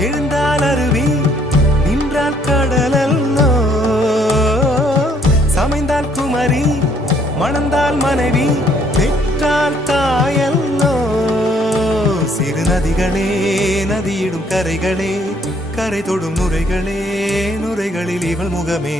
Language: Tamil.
எழுந்தால் அருவி நின்றால் கடலல்லோ சமைந்தால் குமரி மணந்தால் மனைவி பெற்றால் தாயல்லோ சிறு நதிகளே நதியிடும் கரைகளே கரை தொடும் நுரைகளே நுரைகளில் இவள் முகமே